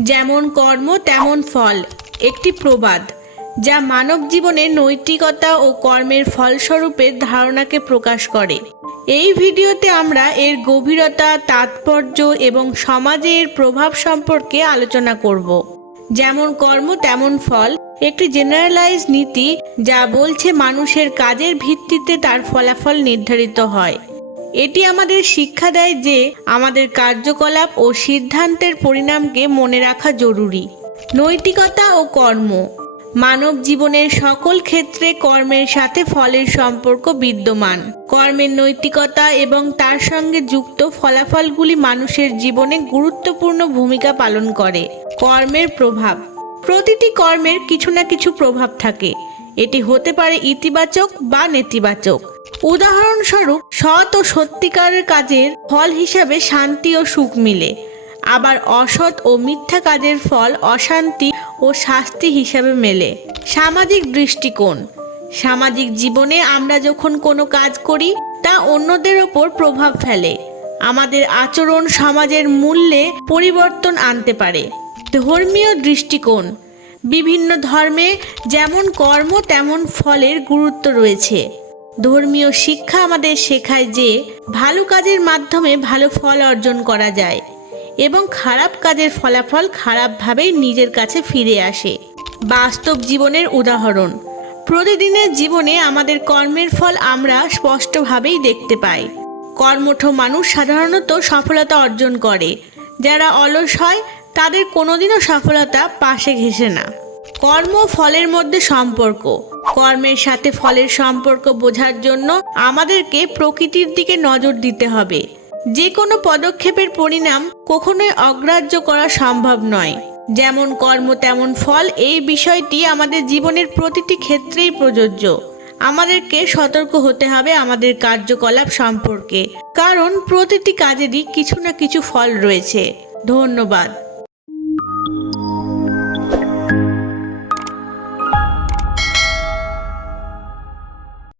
যেমন কর্ম তেমন ফল একটি প্রবাদ, যা মানব জীবনের নৈতিকতা ও কর্মের ফলস্বরূপের ধারণাকে প্রকাশ করে। এই ভিডিওতে আমরা এর গভীরতা, তাৎপর্য এবং সমাজে এর প্রভাব সম্পর্কে আলোচনা করব। যেমন কর্ম তেমন ফল একটি জেনারেলাইজ নীতি, যা বলছে মানুষের কাজের ভিত্তিতে তার ফলাফল নির্ধারিত হয়। এটি আমাদের শিক্ষা দেয় যে আমাদের কার্যকলাপ ও সিদ্ধান্তের পরিণামকে মনে রাখা জরুরি। নৈতিকতা ও কর্ম মানব জীবনের সকল ক্ষেত্রে কর্মের সাথে ফলের সম্পর্ক বিদ্যমান। কর্মের নৈতিকতা এবং তার সঙ্গে যুক্ত ফলাফলগুলি মানুষের জীবনে গুরুত্বপূর্ণ ভূমিকা পালন করে। কর্মের প্রভাব, প্রতিটি কর্মের কিছু না কিছু প্রভাব থাকে। এটি হতে পারে ইতিবাচক বা নেতিবাচক। উদাহরণস্বরূপ, সৎ ও সত্যিকারের কাজের ফল হিসাবে শান্তি ও সুখ মিলে, আবার অসৎ ও মিথ্যা কাজের ফল অশান্তি ও শাস্তি হিসাবে মেলে। সামাজিক দৃষ্টিকোণ, সামাজিক জীবনে আমরা যখন কোনো কাজ করি তা অন্যদের ওপর প্রভাব ফেলে। আমাদের আচরণ সমাজের মূল্যে পরিবর্তন আনতে পারে। ধর্মীয় দৃষ্টিকোণ, বিভিন্ন ধর্মে যেমন কর্ম তেমন ফলের গুরুত্ব রয়েছে। ধর্মীয় শিক্ষা আমাদের শেখায় যে ভালো কাজের মাধ্যমে ভালো ফল অর্জন করা যায় এবং খারাপ কাজের ফলাফল খারাপভাবেই নিজের কাছে ফিরে আসে। বাস্তব জীবনের উদাহরণ, প্রতিদিনের জীবনে আমাদের কর্মের ফল আমরা স্পষ্টভাবেই দেখতে পাই। কর্মঠ মানুষ সাধারণত সফলতা অর্জন করে, যারা অলস হয় তাদের কোনোদিনও সফলতা পাশে ঘেঁষে না। কর্ম ফলের মধ্যে সম্পর্ক, কর্মের সাথে ফলের সম্পর্ক বোঝার জন্য আমাদেরকে প্রকৃতির দিকে নজর দিতে হবে। যে কোনো পদক্ষেপের পরিণাম কখনোই অগ্রাহ্য করা সম্ভব নয়। যেমন কর্ম তেমন ফল, এই বিষয়টি আমাদের জীবনের প্রতিটি ক্ষেত্রেই প্রযোজ্য। আমাদেরকে সতর্ক হতে হবে আমাদের কার্যকলাপ সম্পর্কে, কারণ প্রতিটি কাজেরই কিছু না কিছু ফল রয়েছে। ধন্যবাদ।